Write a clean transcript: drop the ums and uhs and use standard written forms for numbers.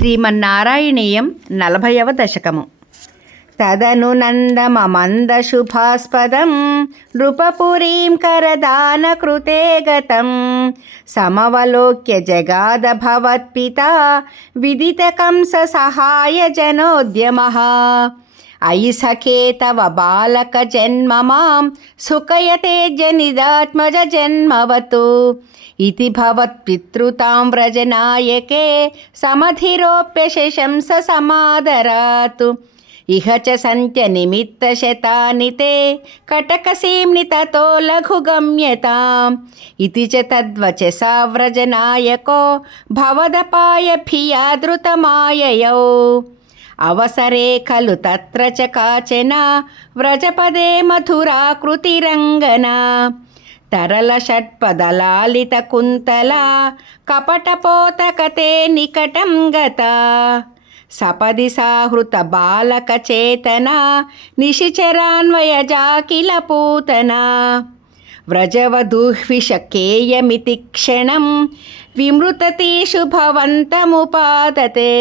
శ్రీమన్నారాయణీయం 40వ దశకము. తదను నందమమందశుభాస్పదం నృపపురీం కరదానకృతే గతం సమవలోక్య జగాద భవత్పితా విదితకంస సహాయ జనోద్యమః. అయి సఖే తవ బాలక జన్మ మాం సుఖయతే జనిదాత్మజ జన్మవతు ఇతి భవత్పితృతాం వ్రజనాయకే సమధిరోప్య శశంస సమాదరాతు. ఇహ చ సంత్య నిమిత్త శతాని తే కటకసీమ్ని తతో లఘుగమ్యతాం ఇతి చ తద్వచసా వ్రజనాయకో భవదపాయభియాదృతమాయయౌ. అవసరే ఖలు తత్ర చ కాచన వ్రజపదే మధురాకృతిరంగనా తరళ షట్పదలాలిత కుంతల కపటపోతకతే నికటం గత సపది సాహృత బాలక చేతన నిశిచరాన్వయజాకిల పూతన వ్రజవధూహ్విషకేయమితి క్షణం విమృతతి శుభవంతముపాదతే.